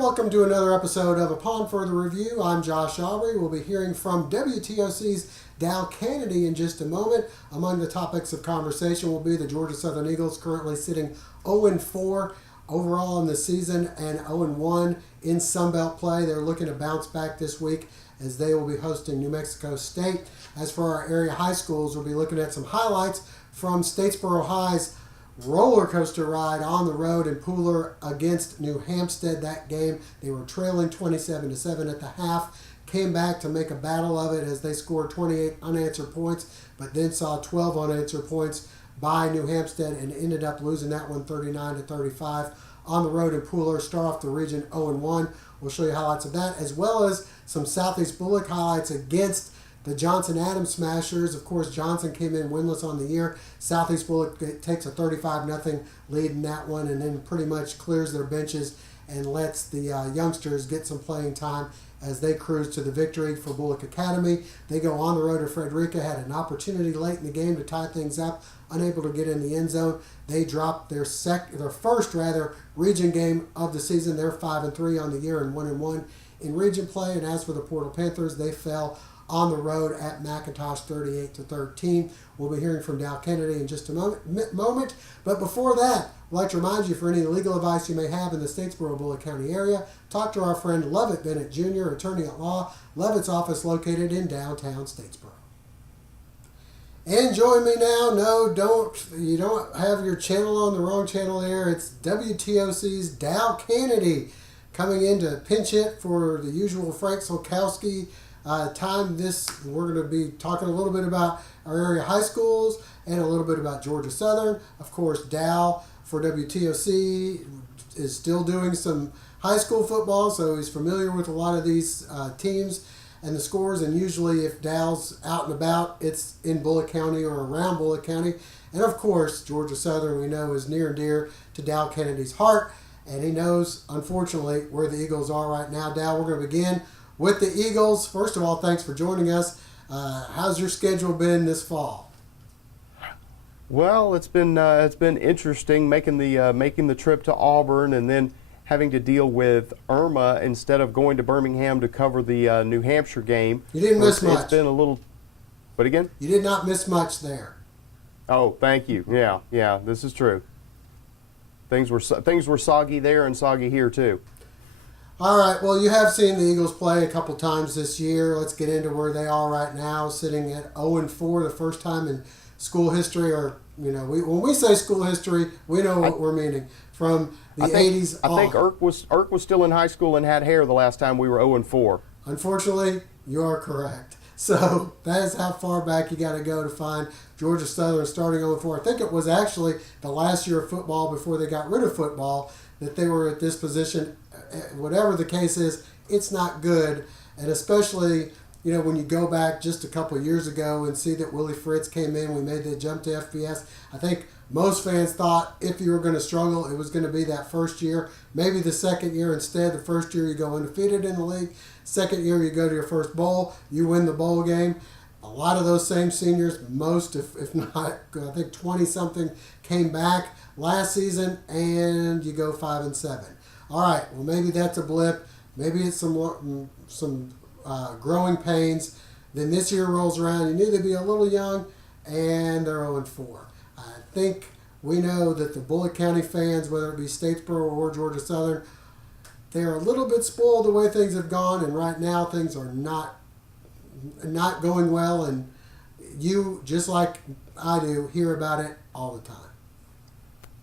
Welcome to another episode of Upon Further Review. I'm Josh Aubrey. We'll be hearing from WTOC's Dow Kennedy in just a moment. Among the topics of conversation will be the Georgia Southern Eagles, currently sitting 0-4 overall in the season and 0-1 in Sunbelt play. They're looking to bounce back this week as they will be hosting New Mexico State. As for our area high schools, we'll be looking at some highlights from Statesboro High's roller coaster ride on the road in Pooler against New Hampstead. That game, they were trailing 27-7 at the half, came back to make a battle of it as they scored 28 unanswered points, but then saw 12 unanswered points by New Hampstead and ended up losing that one 39-35 on the road in Pooler. Start off the region 0-1. We'll show you highlights of that, as well as some Southeast Bullock highlights against the Johnson Adams Smashers. Of course, Johnson came in winless on the year. Southeast Bullock takes a 35-0 lead in that one and then pretty much clears their benches and lets the youngsters get some playing time as they cruise to the victory for Bullock Academy. They go on the road to Frederica, had an opportunity late in the game to tie things up, unable to get in the end zone. They dropped their first region game of the season. They're 5-3 on the year and 1-1 in region play. And as for the Portal Panthers, they fell on the road at McIntosh 38-13. We'll be hearing from Dow Kennedy in just a moment. But before that, I'd like to remind you, for any legal advice you may have in the Statesboro Bullock County area, talk to our friend Levitt Bennett Jr., attorney at law. Levitt's office located in downtown Statesboro. And join me now. No, you don't have your channel on the wrong channel there. It's WTOC's Dow Kennedy coming in to pinch hit for the usual Frank Solkowski time. We're going to be talking a little bit about our area high schools and a little bit about Georgia Southern. Of course, Dow for WTOC is still doing some high school football, so he's familiar with a lot of these teams and the scores. And usually if Dow's out and about, it's in Bullock County or around Bullock County. And of course, Georgia Southern, we know, is near and dear to Dow Kennedy's heart, and he knows, unfortunately, where the Eagles are right now. Dow, we're going to begin with the Eagles. First of all, thanks for joining us. How's your schedule been this fall? Well, it's been interesting making the trip to Auburn and then having to deal with Irma instead of going to Birmingham to cover the New Hampshire game. You didn't miss much. It's been a little. But again? You did not miss much there. Oh, thank you. Yeah, this is true. Things were soggy there and soggy here too. All right, well, you have seen the Eagles play a couple times this year. Let's get into where they are right now, sitting at 0-4, the first time in school history, or, when we say school history, we know what we're meaning, from the 80s on. I think Irk was still in high school and had hair the last time we were 0-4. Unfortunately, you are correct. So that is how far back you got to go to find Georgia Southern starting 0-4. I think it was actually the last year of football before they got rid of football that they were at this position. Whatever the case is, it's not good. And especially, when you go back just a couple of years ago and see that Willie Fritz came in, we made the jump to FBS. I think most fans thought if you were going to struggle, it was going to be that first year, maybe the second year instead. The first year you go undefeated in the league. Second year you go to your first bowl, you win the bowl game. A lot of those same seniors, most, if not, I think 20-something came back last season, and you go 5-7. All right, well, maybe that's a blip. Maybe it's some growing pains. Then this year rolls around. You knew they'd be a little young, and they're 0-4. I think we know that the Bullock County fans, whether it be Statesboro or Georgia Southern, they're a little bit spoiled the way things have gone, and right now things are not going well, and you, just like I do, hear about it all the time.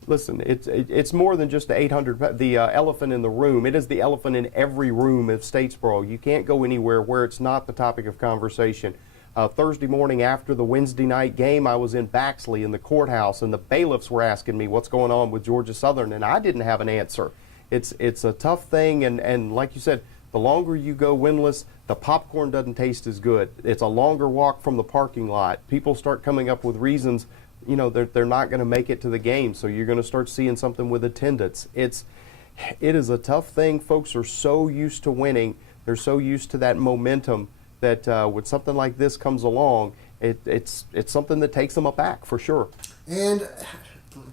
Listen, it's more than just the elephant in the room. It is the elephant in every room of Statesboro. You can't go anywhere where it's not the topic of conversation. Thursday morning after the Wednesday night game, I was in Baxley in the courthouse, and the bailiffs were asking me what's going on with Georgia Southern, and I didn't have an answer. It's a tough thing, and like you said, The longer you go winless, the popcorn doesn't taste as good. It's a longer walk from the parking lot. People start coming up with reasons, they're not going to make it to the game, so you're going to start seeing something with attendance. It is a tough thing. Folks are so used to winning. They're so used to that momentum that when something like this comes along, it's something that takes them aback for sure. And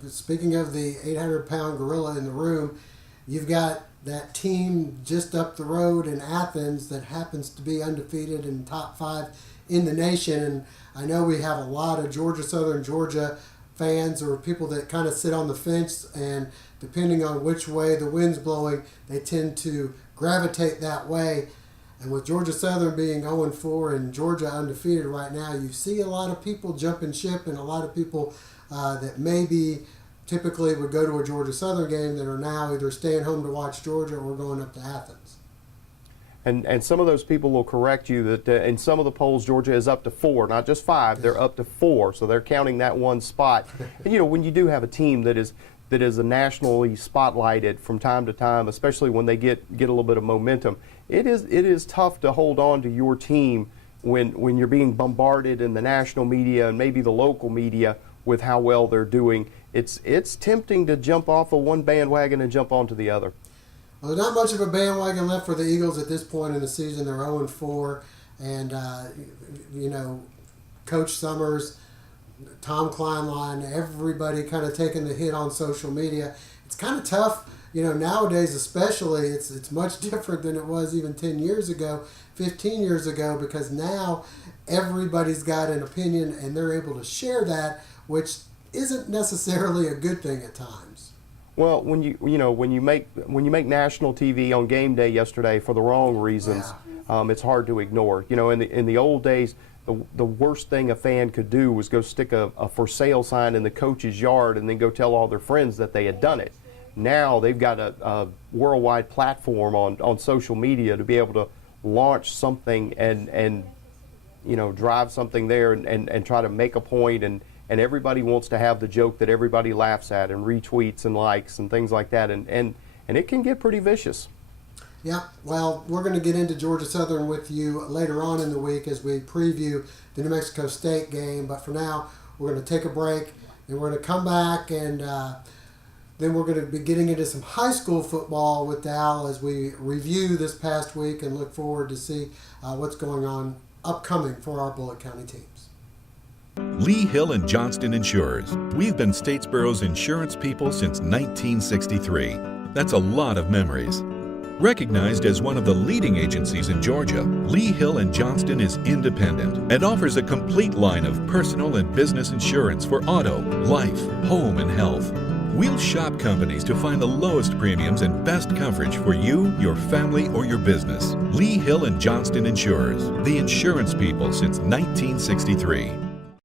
speaking of the 800-pound gorilla in the room, you've got that team just up the road in Athens that happens to be undefeated and top 5 in the nation. And I know we have a lot of Southern Georgia fans or people that kind of sit on the fence, and depending on which way the wind's blowing, they tend to gravitate that way. And with Georgia Southern being 0-4 and Georgia undefeated right now, you see a lot of people jumping ship, and a lot of people that maybe typically would go to a Georgia Southern game that are now either staying home to watch Georgia or going up to Athens. And some of those people will correct you that in some of the polls, Georgia is up to 4, not just 5. They're up to 4, so they're counting that one spot. And, when you do have a team that is nationally spotlighted from time to time, especially when they get a little bit of momentum, it is tough to hold on to your team when you're being bombarded in the national media and maybe the local media with how well they're doing. It's tempting to jump off of one bandwagon and jump onto the other. Well, there's not much of a bandwagon left for the Eagles at this point in the season. They're 0-4, and Coach Summers, Tom Kleinlein, everybody kind of taking the hit on social media. It's kind of tough, nowadays especially. It's much different than it was even 10 years ago, 15 years ago, because now everybody's got an opinion and they're able to share that, which isn't necessarily a good thing at times. Well, when you make national TV on game day yesterday for the wrong reasons, it's hard to ignore. In the old days, the worst thing a fan could do was go stick a for sale sign in the coach's yard and then go tell all their friends that they had done it. Now they've got a worldwide platform on social media to be able to launch something and drive something there and try to make a point, and everybody wants to have the joke that everybody laughs at and retweets and likes and things like that, and it can get pretty vicious. Yeah, well, we're going to get into Georgia Southern with you later on in the week as we preview the New Mexico State game. But for now, we're going to take a break, and we're going to come back, and then we're going to be getting into some high school football with Dow as we review this past week and look forward to see what's going on upcoming for our Bullitt County teams. Lee Hill and Johnston Insurers. We've been Statesboro's insurance people since 1963. That's a lot of memories. Recognized as one of the leading agencies in Georgia, Lee Hill and Johnston is independent and offers a complete line of personal and business insurance for auto, life, home, and health. We'll shop companies to find the lowest premiums and best coverage for you, your family, or your business. Lee Hill and Johnston Insurers, the insurance people since 1963.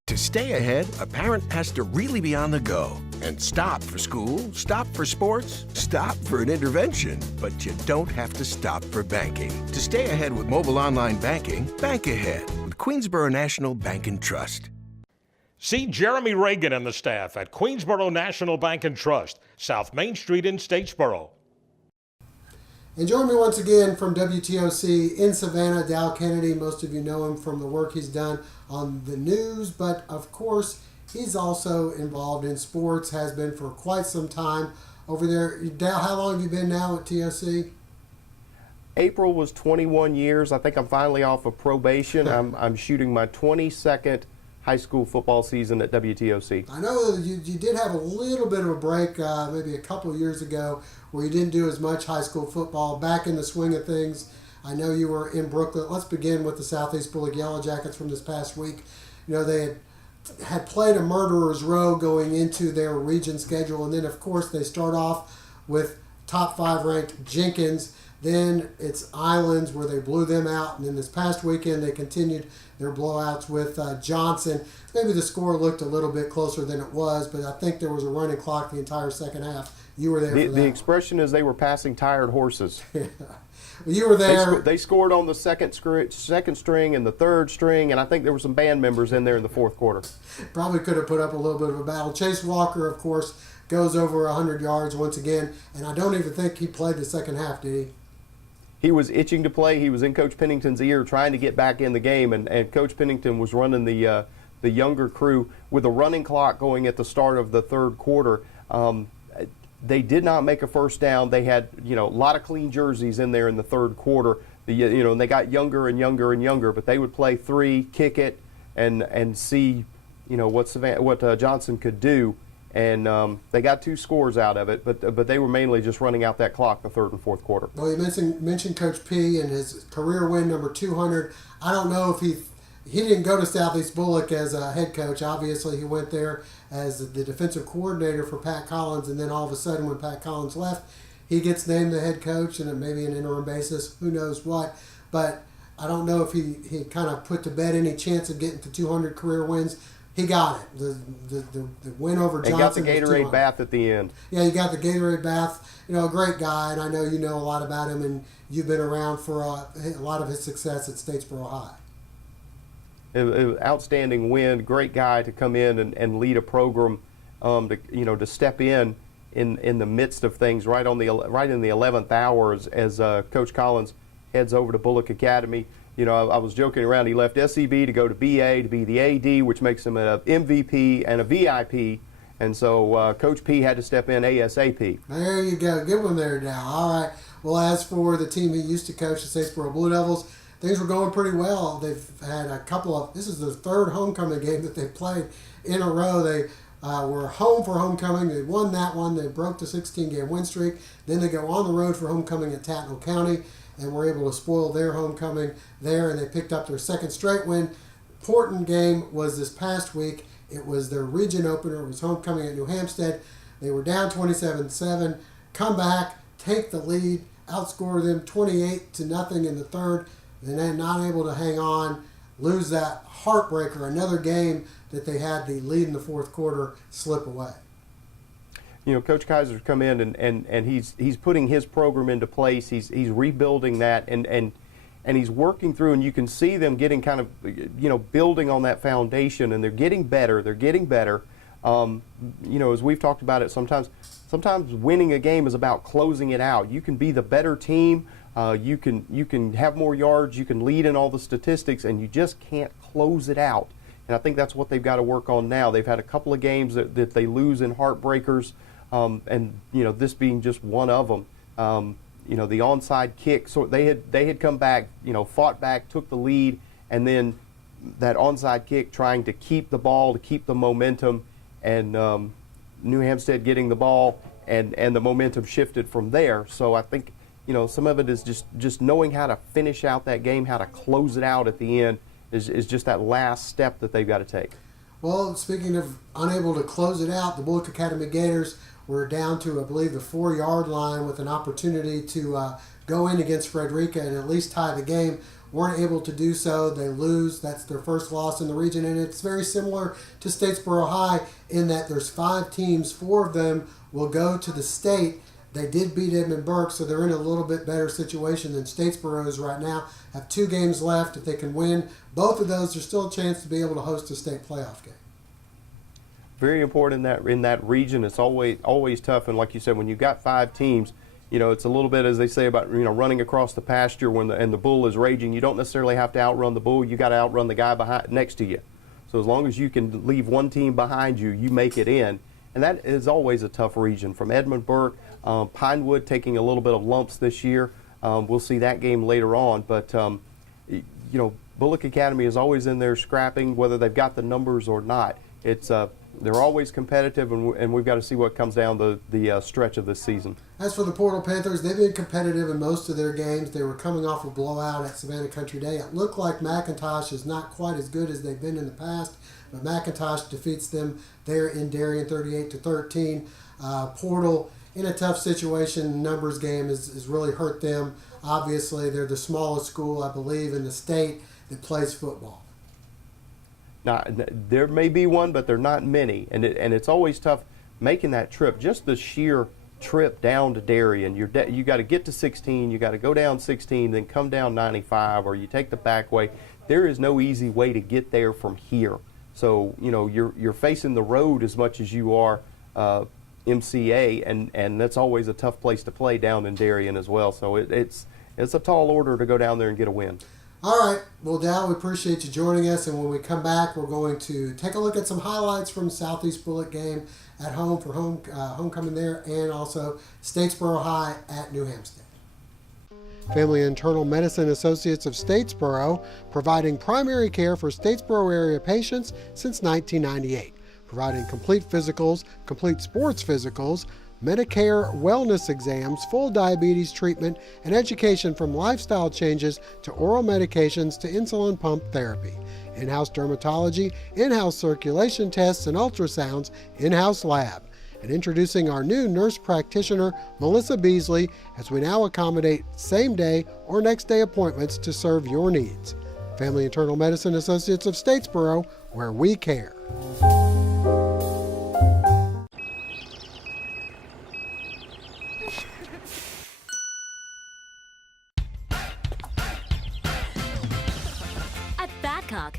To stay ahead, a parent has to really be on the go and stop for school, stop for sports, stop for an intervention. But you don't have to stop for banking. To stay ahead with mobile online banking, bank ahead with Queensboro National Bank and Trust. See Jeremy Reagan and the staff at Queensboro National Bank and Trust, South Main Street in Statesboro. And join me once again from WTOC in Savannah, Dow Kennedy. Most of you know him from the work he's done on the news, but of course, he's also involved in sports, has been for quite some time over there. Dow, how long have you been now at TOC? April was 21 years. I think I'm finally off of probation. I'm shooting my 22nd high school football season at WTOC. I know that you did have a little bit of a break maybe a couple of years ago where you didn't do as much high school football. Back in the swing of things, I know you were in Brooklyn. Let's begin with the Southeast Bullitt Yellow Jackets from this past week. They had played a murderer's row going into their region schedule, and then of course they start off with top 5 ranked Jenkins. Then it's Islands where they blew them out, and then this past weekend they continued their blowouts with Johnson. Maybe the score looked a little bit closer than it was, but I think there was a running clock the entire second half. You were there for that. The expression is they were passing tired horses. You were there. They scored on the second string and the third string, and I think there were some band members in there in the fourth quarter. Probably could have put up a little bit of a battle. Chase Walker, of course, goes over 100 yards once again, and I don't even think he played the second half, did he? he was itching to play. He was in Coach Pennington's ear trying to get back in the game, and Coach Pennington was running the younger crew with a running clock going at the start of the third quarter. They did not make a first down. They had, a lot of clean jerseys in there in the third quarter. And they got younger and younger and younger, but they would play three, kick it, and see, what Johnson could do. And they got 2 scores out of it, but they were mainly just running out that clock the third and fourth quarter. Well, you mentioned Coach P and his career win number 200. I don't know if he didn't go to Southeast Bullock as a head coach. Obviously, he went there as the defensive coordinator for Pat Collins, and then all of a sudden when Pat Collins left, he gets named the head coach, and maybe an interim basis, who knows what. But I don't know if he kind of put to bed any chance of getting to 200 career wins. He got it. The win over Johnson. He got the Gatorade bath at the end. Yeah, he got the Gatorade bath. A great guy, and I know you know a lot about him, and you've been around for a lot of his success at Statesboro High. It was an outstanding win. Great guy to come in and lead a program, to step in the midst of things right in the 11th hour as Coach Collins heads over to Bullock Academy. I was joking around. He left SEB to go to BA to be the AD, which makes him an MVP and a VIP. And so Coach P had to step in ASAP. There you go. Good one there, Dow. All right. Well, as for the team he used to coach, the Statesboro Blue Devils, things were going pretty well. They've had this is the third homecoming game that they've played in a row. They were home for homecoming. They won that one. They broke the 16-game win streak. Then they go on the road for homecoming at Tattnall County, and were able to spoil their homecoming there, and they picked up their second straight win. Important game was this past week. It was their region opener. It was homecoming at New Hampstead. They were down 27-7, come back, take the lead, outscore them 28-0 in the third, and then not able to hang on, lose that heartbreaker, another game that they had the lead in the fourth quarter slip away. Coach Kaiser's come in and he's putting his program into place. He's rebuilding that and he's working through, and you can see them getting kind of building on that foundation, and they're getting better. As we've talked about it, sometimes winning a game is about closing it out. You can be the better team. You can have more yards. You can lead in all the statistics, and you just can't close it out. And I think that's what they've got to work on now. They've had a couple of games that they lose in heartbreakers. This being just one of them. The onside kick. So they had come back, fought back, took the lead, and then that onside kick, trying to keep the ball, to keep the momentum, and New Hampstead getting the ball, and the momentum shifted from there. So I think some of it is just knowing how to finish out that game, how to close it out at the end is just that last step that they've got to take. Well, speaking of unable to close it out, the Bullock Academy Gators were down to, I believe, the 4-yard line with an opportunity to go in against Frederica and at least tie the game. Weren't able to do so. They lose. That's their first loss in the region, and it's very similar to Statesboro High in that there's 5 teams. 4 of them will go to the state. They did beat Edmund Burke, so they're in a little bit better situation than Statesboro is right now. Have 2 games left. If they can win both of those, there's still a chance to be able to host a state playoff game. Very important in that region. It's always tough, and like you said, when you've got 5 teams, it's a little bit, as they say, about running across the pasture and the bull is raging. You don't necessarily have to outrun the bull. You got to outrun the guy next to you. So as long as you can leave one team behind you, you make it in, and that is always a tough region. From Edmund Burke, Pinewood taking a little bit of lumps this year. We'll see that game later on, but Bullock Academy is always in there scrapping, whether they've got the numbers or not. They're always competitive, and we've got to see what comes down the stretch of this season. As for the Portal Panthers, they've been competitive in most of their games. They were coming off a blowout at Savannah Country Day. It looked like McIntosh is not quite as good as they've been in the past, but McIntosh defeats them there in Darien 38-13. Portal in a tough situation. Numbers game has really hurt them. Obviously, they're the smallest school, I believe, in the state that plays football. Now, there may be one, but there are not many, and it's always tough making that trip. Just the sheer trip down to Darien, you got to get to 16, you got to go down 16, then come down 95, or you take the back way. There is no easy way to get there from here. So you're facing the road as much as you are MCA, and that's always a tough place to play down in Darien as well. So it's it's a tall order to go down there and get a win. All right. Well, Dow, we appreciate you joining us. And when we come back, we're going to take a look at some highlights from Southeast Bullitt game at home for homecoming there, and also Statesboro High at New Hampstead. Family Internal Medicine Associates of Statesboro, providing primary care for Statesboro area patients since 1998, providing complete physicals, complete sports physicals, Medicare wellness exams, full diabetes treatment, and education from lifestyle changes to oral medications to insulin pump therapy. In-house dermatology, in-house circulation tests and ultrasounds, in-house lab. And introducing our new nurse practitioner, Melissa Beasley, as we now accommodate same-day or next-day appointments to serve your needs. Family Internal Medicine Associates of Statesboro, where we care.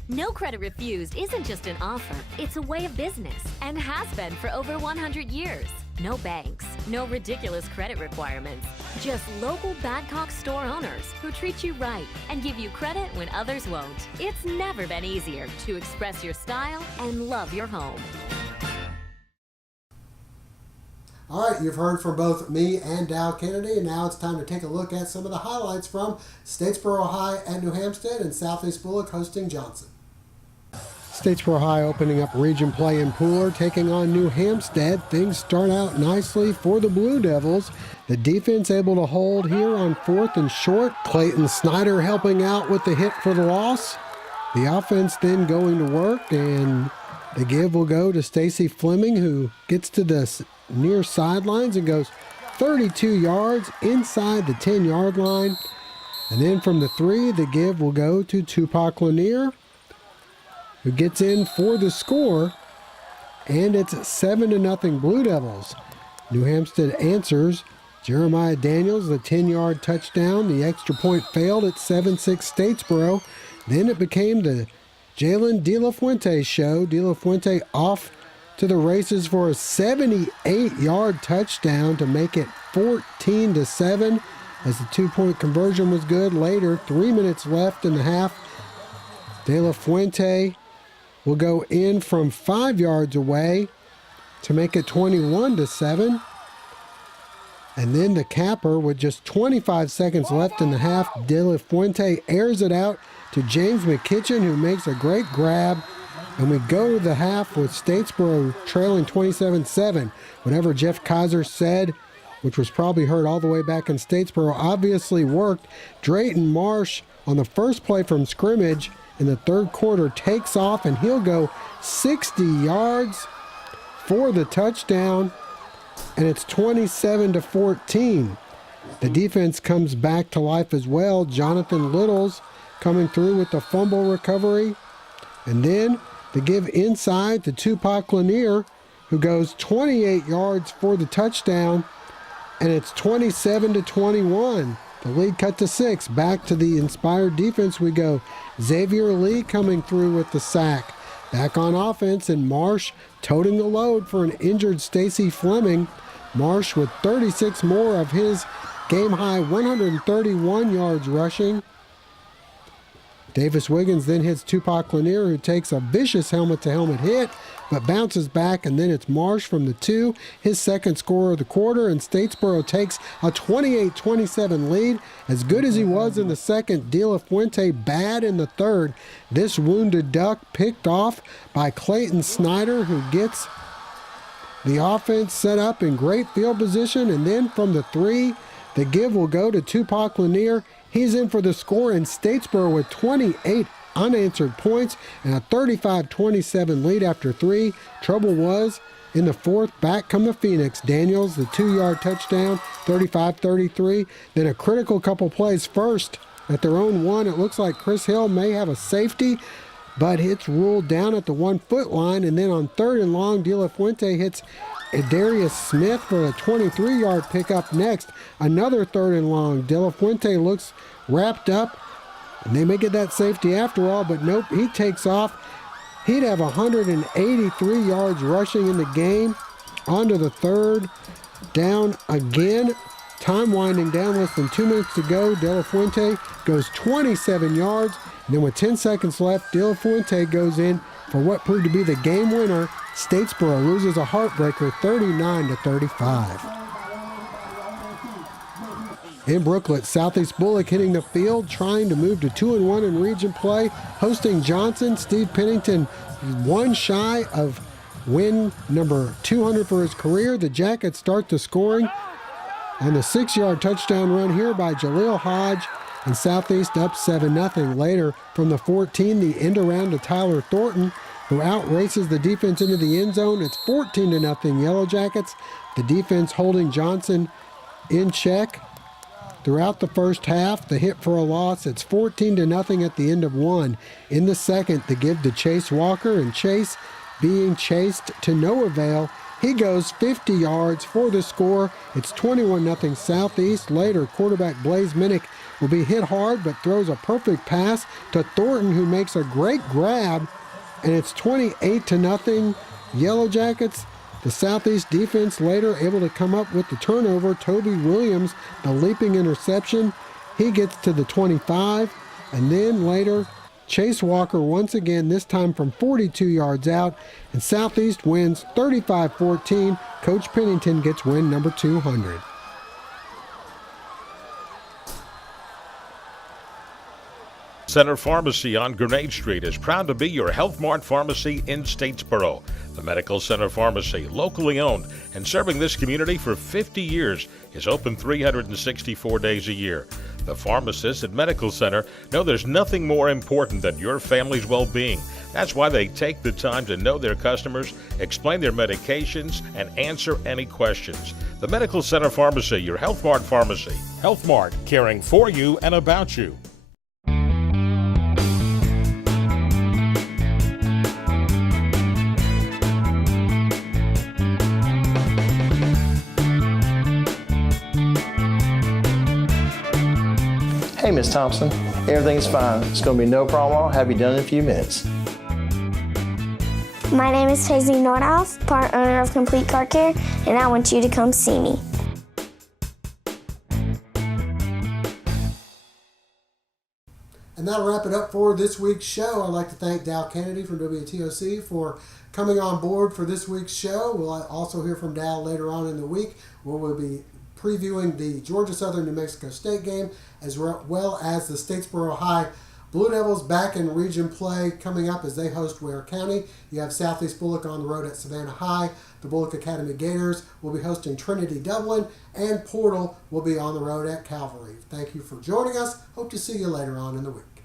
No credit refused isn't just an offer, it's a way of business and has been for over 100 years. No banks, no ridiculous credit requirements, just local Badcock store owners who treat you right and give you credit when others won't. It's never been easier to express your style and love your home. All right, you've heard from both me and Dow Kennedy, and now it's time to take a look at some of the highlights from Statesboro High at New Hampstead and Southeast Bullock hosting Johnson. Statesboro High opening up region play in Pooler, taking on New Hampstead. Things start out nicely for the Blue Devils. The defense able to hold here on 4th and short. Clayton Snyder helping out with the hit for the loss. The offense then going to work, and the give will go to Stacy Fleming, who gets to the near sidelines and goes 32 yards inside the 10-yard line. And then from the 3, the give will go to Tupac Lanier, who gets in for the score, and it's 7-0 Blue Devils. New Hampstead answers. Jeremiah Daniels, the 10-yard touchdown. The extra point failed at 7-6 Statesboro. Then it became the Jalen De La Fuente show. De La Fuente off to the races for a 78-yard touchdown to make it 14-7, as the 2-point conversion was good. Later, 3 minutes left in the half, De La Fuente will go in from 5 yards away to make it 21-7. And then the capper, with just 25 seconds left in the half, De La Fuente airs it out to James McKitchen, who makes a great grab. And we go to the half with Statesboro trailing 27-7. Whatever Jeff Kaiser said, which was probably heard all the way back in Statesboro, obviously worked. Drayton Marsh on the first play from scrimmage in the third quarter takes off, and he'll go 60 yards for the touchdown, and it's 27-14. The defense comes back to life as well. Jonathan Littles coming through with the fumble recovery, and then the give inside to Tupac Lanier, who goes 28 yards for the touchdown, and it's 27-21. The lead cut to 6. Back to the inspired defense we go. Xavier Lee coming through with the sack. Back on offense, and Marsh toting the load for an injured Stacy Fleming. Marsh with 36 more of his game-high 131 yards rushing. Davis Wiggins then hits Tupac Lanier, who takes a vicious helmet-to-helmet hit, but bounces back, and then it's Marsh from the 2, his second score of the quarter, and Statesboro takes a 28-27 lead. As good as he was in the second, De La Fuente bad in the third. This wounded duck picked off by Clayton Snyder, who gets the offense set up in great field position, and then from the 3, the give will go to Tupac Lanier. He's in for the score, and Statesboro with 28 unanswered points and a 35-27 lead after 3. Trouble was in the 4th. Back come the Phoenix. Daniels, the 2-yard touchdown, 35-33. Then a critical couple plays. First, at their own 1, it looks like Chris Hill may have a safety, but it's ruled down at the 1-foot line. And then on 3rd and long, De La Fuente hits Darius Smith for a 23-yard pickup. Next, another 3rd and long. De La Fuente looks wrapped up, and they may get that safety after all, but nope, he takes off. He'd have 183 yards rushing in the game. On to the 3rd down again. time winding down, less than 2 minutes to go, De La Fuente goes 27 yards. And then with 10 seconds left, De La Fuente goes in for what proved to be the game winner. Statesboro loses a heartbreaker 39-35. In Brooklet, Southeast Bullock hitting the field, trying to move to 2-1 in region play, hosting Johnson. Steve Pennington one shy of win number 200 for his career. The Jackets start the scoring on the 6-yard touchdown run here by Jaleel Hodge, and Southeast up 7-0. Later from the 14, the end around to Tyler Thornton, who outraces the defense into the end zone. It's 14-0 Yellow Jackets. The defense holding Johnson in check throughout the first half. The hit for a loss. It's 14-0 at the end of one. In the second, the give to Chase Walker, and Chase being chased to no avail. He goes 50 yards for the score. It's 21-0 Southeast. Later, quarterback Blaze Minnick will be hit hard but throws a perfect pass to Thornton, who makes a great grab, and it's 28-0 Yellow Jackets. The Southeast defense later able to come up with the turnover. Toby Williams, the leaping interception, he gets to the 25, and then later Chase Walker once again, this time from 42 yards out, and Southeast wins 35-14. Coach Pennington gets win number 200. Center Pharmacy on Grenade Street is proud to be your Health Mart pharmacy in Statesboro. The Medical Center Pharmacy, locally owned and serving this community for 50 years, is open 364 days a year. The pharmacists at Medical Center know there's nothing more important than your family's well-being. That's why they take the time to know their customers, explain their medications, and answer any questions. The Medical Center Pharmacy, your Health Mart pharmacy. Health Mart, caring for you and about you. Hey, Miss Thompson, everything's fine. It's going to be no problem. I'll have you done in a few minutes. My name is Tracy Nordhoff, part owner of Complete Car Care, and I want you to come see me. And that'll wrap it up for this week's show. I'd like to thank Dow Kennedy from WTOC for coming on board for this week's show. We'll also hear from Dow later on in the week, where we'll be previewing the Georgia Southern New Mexico State game, as well as the Statesboro High Blue Devils back in region play coming up as they host Ware County. You have Southeast Bullock on the road at Savannah High. The Bullock Academy Gators will be hosting Trinity Dublin, and Portal will be on the road at Calvary. Thank you for joining us. Hope to see you later on in the week.